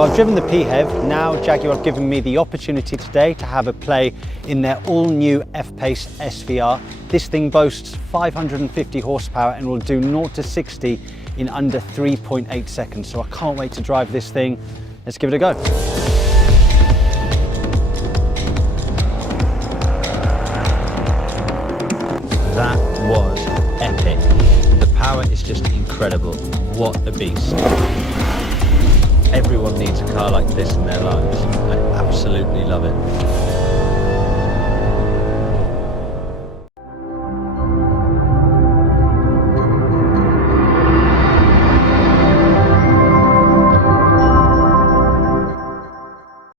So I've driven the PHEV, now Jaguar have given me the opportunity today to have a play in their all-new F-PACE SVR. This thing boasts 550 horsepower and will do 0 to 60 in under 3.8 seconds. So I can't wait to drive this thing. Let's give it a go. That was epic. The power is just incredible. What a beast. Everyone needs a car like this in their lives. I absolutely love it.